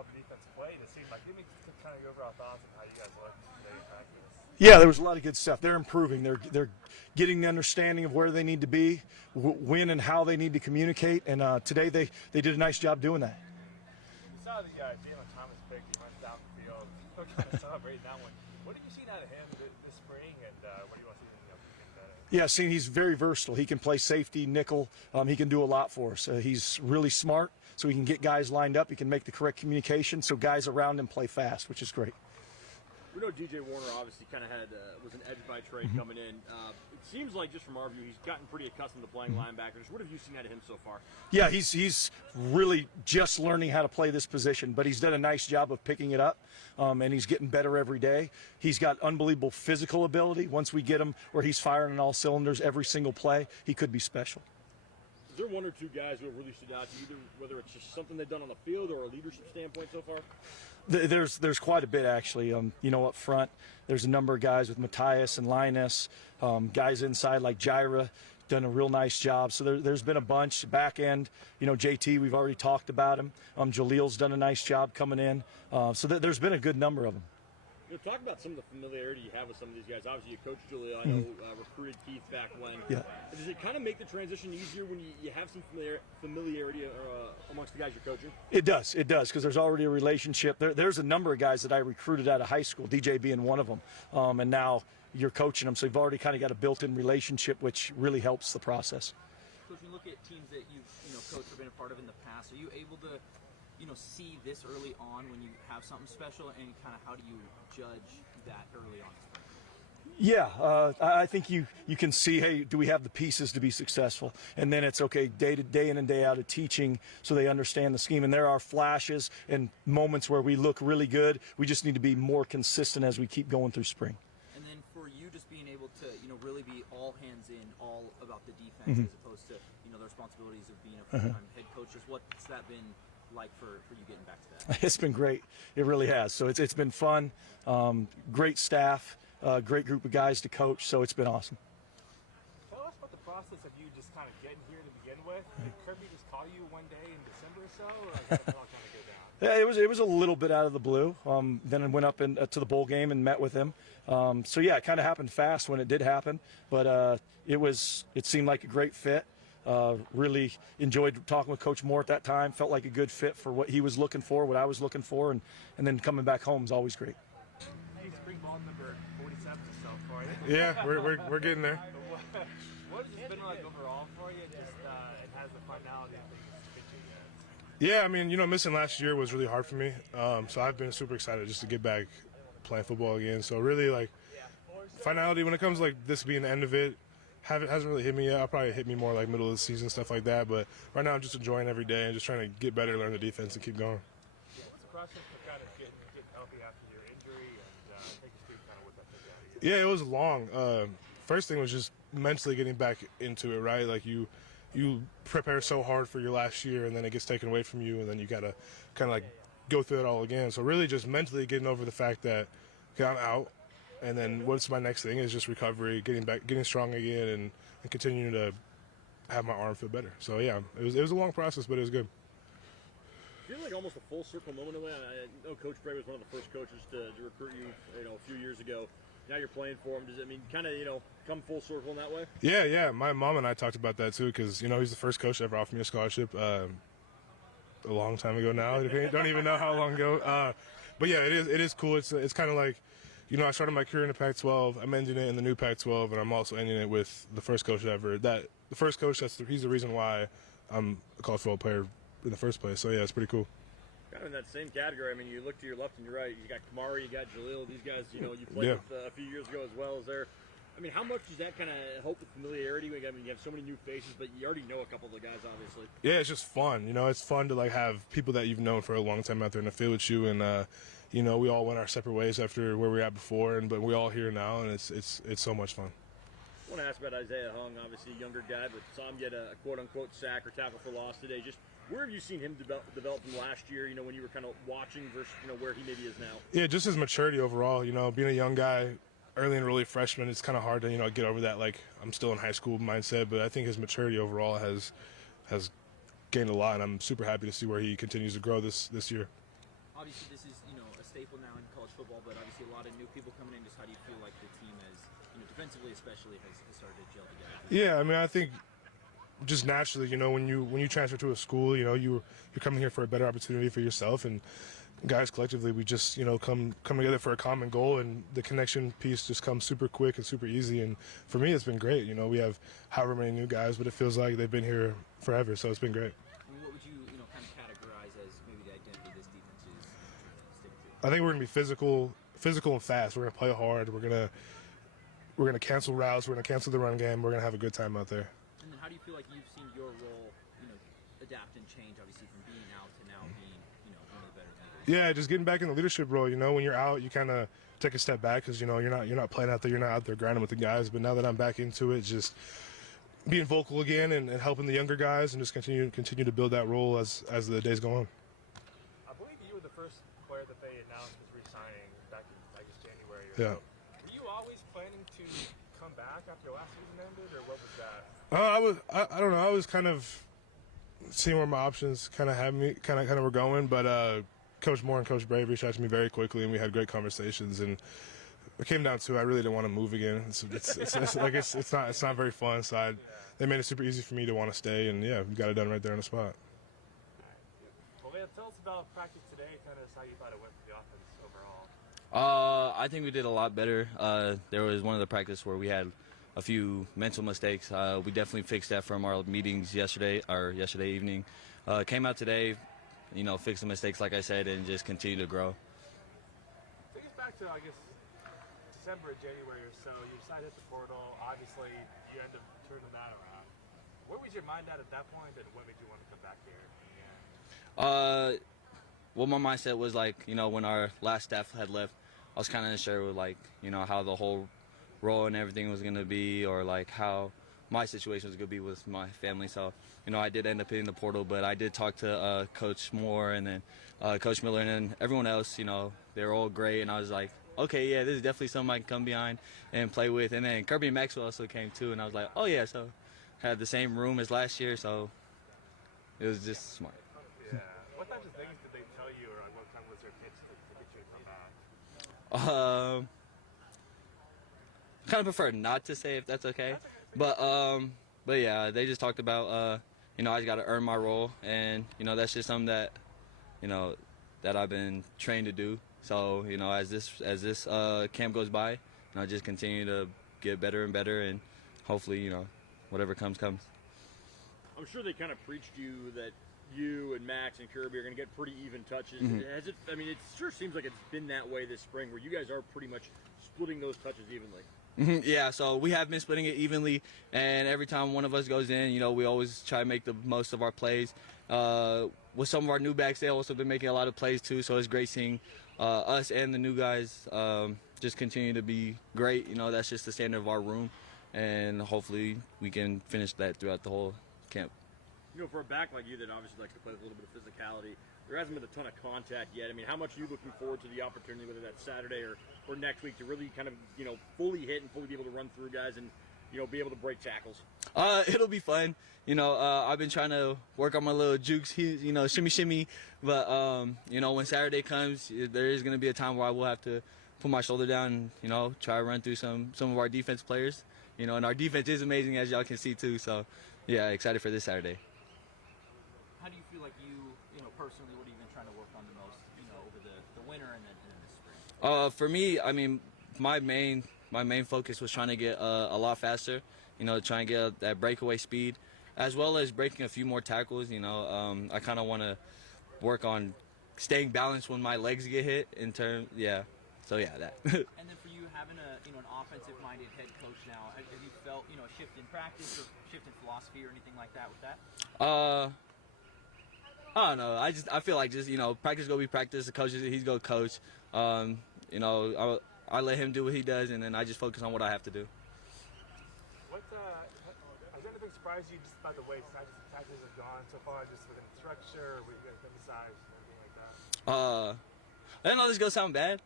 lot of defense played. It seemed like, give me kind of your overall thoughts on how you guys look today in practice. Yeah, there was a lot of good stuff. They're improving. They're getting the understanding of where they need to be, when and how they need to communicate. And today they did a nice job doing that. You saw the Jalen Thomas pick. He went down the field. Kind of celebrating that one. What have you seen out of him this spring, and what do you want to see him get better? Yeah, see, he's very versatile. He can play safety, nickel. He can do a lot for us. He's really smart, so he can get guys lined up. He can make the correct communication, so guys around him play fast, which is great. We know DJ Warner obviously kind of was an edge by trade coming in. It seems like, just from our view, he's gotten pretty accustomed to playing linebackers. What have you seen out of him so far? Yeah, he's really just learning how to play this position, but he's done a nice job of picking it up, and he's getting better every day. He's got unbelievable physical ability. Once we get him where he's firing on all cylinders every single play, he could be special. Is there one or two guys who have really stood out to you, whether it's just something they've done on the field or a leadership standpoint so far? There's quite a bit, actually. Up front, there's a number of guys with Matthias and Linus, guys inside like Jaira, done a real nice job. So there's been a bunch. Back end, JT, we've already talked about him. Jalil's done a nice job coming in. So there's been a good number of them. Talk about some of the familiarity you have with some of these guys. Obviously, you coached Julio. I know recruited Keith back when. Yeah. Does it kind of make the transition easier when you have some familiarity amongst the guys you're coaching? It does, because there's already a relationship. There's a number of guys that I recruited out of high school, DJ being one of them, and now you're coaching them, so you've already kind of got a built-in relationship, which really helps the process. Coach, when you look at teams that you've coached or been a part of in the past, are you able to see this early on when you have something special, and kind of how do you judge that early on? Yeah, I think you can see, hey, do we have the pieces to be successful? And then it's okay, day in and day out of teaching so they understand the scheme. And there are flashes and moments where we look really good. We just need to be more consistent as we keep going through spring. And then for you just being able to, really be all hands in, all about the defense as opposed to, the responsibilities of being a full-time head coach. Just what's that been like for you getting back to that? It's been great. It really has. So it's been fun. Great staff, great group of guys to coach. So it's been awesome. Tell us about the process of you just kind of getting here to begin with. Did Kirby just call you one day in December or so, or did it all kind of go down? Yeah, it was a little bit out of the blue. Then I went up to the bowl game and met with him. So yeah, it kind of happened fast when it did happen, but it seemed like a great fit. Really enjoyed talking with Coach Moore at that time. Felt like a good fit for what he was looking for, what I was looking for, and then coming back home is always great. Hey, spring ball number 47 or so for you. Yeah, we're getting there. What has it been like overall for you? Just it has the finality of things pitching. Yeah, I mean, missing last year was really hard for me. So I've been super excited just to get back playing football again. So really, like, finality when it comes like this being the end of it. Hasn't really hit me yet. I'll probably hit me more like middle of the season, stuff like that. But right now I'm just enjoying every day and just trying to get better, learn the defense, and keep going. Yeah, what's the process for kind of getting healthy after your injury and take us through kind of what that took out of you? Yeah, it was long. First thing was just mentally getting back into it, right? Like you prepare so hard for your last year, and then it gets taken away from you, and then you gotta kind of like go through it all again. So really, just mentally getting over the fact that okay, I'm out. And then what's my next thing is just recovery, getting strong again, and continuing to have my arm feel better. So yeah, it was a long process, but it was good. I feel like almost a full circle moment in a way. I know Coach Bray was one of the first coaches to recruit you, a few years ago. Now you're playing for him. Does it mean kind of come full circle in that way? Yeah. My mom and I talked about that too, because he's the first coach to ever offer me a scholarship. A long time ago now. I don't even know how long ago. But yeah, it is cool. It's kind of like. I started my career in the Pac-12. I'm ending it in the new Pac-12, and I'm also ending it with the first coach ever. The first coach, he's the reason why I'm a college football player in the first place. So, yeah, it's pretty cool. Kind of in that same category. I mean, you look to your left and your right. You got Kamari, you got Jalil. These guys, you played with a few years ago as well. How much does that kind of help the familiarity? I mean, you have so many new faces, but you already know a couple of the guys, obviously. Yeah, it's just fun. It's fun to, have people that you've known for a long time out there in the field with you, and, we all went our separate ways after where we were at before, but we're all here now, and it's so much fun. I want to ask about Isaiah Hung, obviously a younger guy, but saw him get a quote-unquote sack or tackle for loss today. Just where have you seen him develop from last year, when you were kind of watching versus, where he maybe is now? Yeah, just his maturity overall. Being a young guy, early and early freshman, it's kind of hard to, get over that, I'm still in high school mindset, but I think his maturity overall has gained a lot, and I'm super happy to see where he continues to grow this year. obviously this is, a staple now in college football, but obviously a lot of new people coming in. Just how do you feel like the team has, defensively especially, has started to gel together? Yeah, I mean, I think just naturally, when you transfer to a school, you're coming here for a better opportunity for yourself, and guys collectively, we just come together for a common goal, and the connection piece just comes super quick and super easy. And for me, it's been great. We have however many new guys, but it feels like they've been here forever, so it's been great. I mean, what would you kind of categorize as maybe the identity this defense is sticking to? I think we're gonna be physical and fast. We're gonna play hard. We're gonna cancel routes. We're gonna cancel the run game. We're gonna have a good time out there. And then how do you feel like you've seen your role, adapt and change, obviously, from being out to now being, one of the better leaders? Yeah, just getting back in the leadership role. When you're out, you kind of take a step back because you're not playing out there. You're not out there grinding with the guys. But now that I'm back into it, just being vocal again and helping the younger guys, and just continue to build that role as the days go on. I believe you were the first player that they announced was re-signing back in, I guess, January. Yeah. Were you always planning to come back after your last season ended, or what was that? I don't know. I was kind of seeing where my options kind of were going, but Coach Moore and Coach Bray reached out to me very quickly, and we had great conversations. And it came down to I really didn't want to move again. It's not very fun. So they made it super easy for me to want to stay, and yeah, we got it done right there on the spot. Well, man, tell us about practice today. Kind of how you thought it went for the offense overall. I think we did a lot better. There was one of the practice where we had a few mental mistakes. We definitely fixed that from our meetings yesterday evening. Came out today, fixed the mistakes like I said, and just continue to grow. Take us back to, I guess, December, January or so. You decided to hit the portal. Obviously, you end up turning that around. Where was your mind at that point, and what made you want to come back here in the end? Well, my mindset was when our last staff had left, I was kind of unsure with how the whole role and everything was going to be, or how my situation was going to be with my family. So, I did end up hitting the portal, but I did talk to Coach Moore and then Coach Miller and then everyone else. They're all great, and I was like, okay, yeah, this is definitely something I can come behind and play with. And then Kirby and Maxwell also came too, and I was like, oh yeah, so had the same room as last year, so it was just smart. Yeah. What types of things did they tell you, or what time was their pitch to get you to come back? Kind of prefer not to say if that's okay. But yeah, they just talked about I just got to earn my role, and that's just something that that I've been trained to do. So as this camp goes by, just continue to get better and better, and hopefully whatever comes. I'm sure they kind of preached you that you and Max and Kirby are going to get pretty even touches. Mm-hmm. Has it? I mean, it sure seems like it's been that way this spring, where you guys are pretty much splitting those touches evenly. Yeah, so we have been splitting it evenly, and every time one of us goes in, we always try to make the most of our plays. With some of our new backs, they also been making a lot of plays too, so it's great seeing us and the new guys just continue to be great. That's just the standard of our room, and hopefully we can finish that throughout the whole camp. For a back like you that obviously likes to play with a little bit of physicality, there hasn't been a ton of contact yet. I mean, how much are you looking forward to the opportunity, whether that's Saturday or next week, to really kind of, fully hit and fully be able to run through guys and, be able to break tackles? It'll be fun. I've been trying to work on my little jukes, shimmy. But, when Saturday comes, there is going to be a time where I will have to put my shoulder down and, try to run through some of our defense players. And our defense is amazing, as y'all can see, too. So, yeah, excited for this Saturday. How do you feel like you personally, what have you been trying to work on the most, over the winter and then this spring? For me, I mean, my main focus was trying to get a lot faster, trying to get that breakaway speed, as well as breaking a few more tackles. I kind of want to work on staying balanced when my legs get hit So yeah, that. And then for you, having an offensive-minded head coach now, have you felt a shift in practice or shift in philosophy or anything like that with that? I don't know. I feel like practice go be practice. The coach he's go coach. I let him do what he does, and then I just focus on what I have to do. What has anything surprised you just about the way taxes have gone so far, just within the structure, or what you guys emphasize, and everything like that? I know this is gonna sound bad,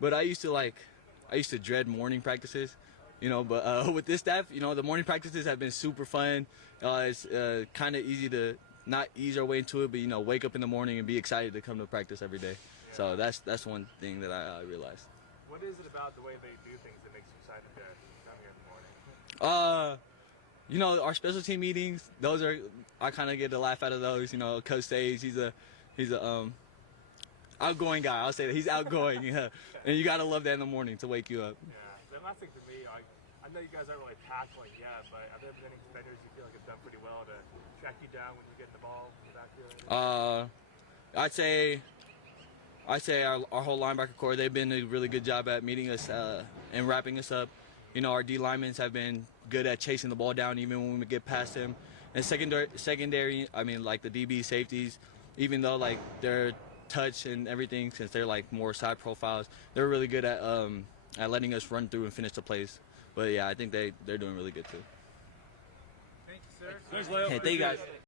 but I used to dread morning practices. But with this staff, the morning practices have been super fun. It's kind of easy to not ease our way into it, but, you know, wake up in the morning and be excited to come to practice every day. Yeah. So that's one thing that I realized. What is it about the way they do things that makes you excited to come here in the morning? You know, our special team meetings, those are, I kind of get a laugh out of those. You know, Coach Sage, he's a outgoing guy. I'll say that he's outgoing. Yeah, and you gotta love that in the morning to wake you up. Yeah, the last thing for me, I know you guys aren't really tackling yet, but have there been any defenders you feel like have done pretty well to track you down when you get the ball back here? I'd say our whole linebacker core, they've been a really good job at meeting us and wrapping us up. You know, our D linemen have been good at chasing the ball down even when we get past them. And secondary, I mean, like the DB safeties, even though like their touch and everything, since they're like more side profiles, they're really good at letting us run through and finish the plays. But yeah, I think they're doing really good too. Thanks, Leo. Hey, thank you guys.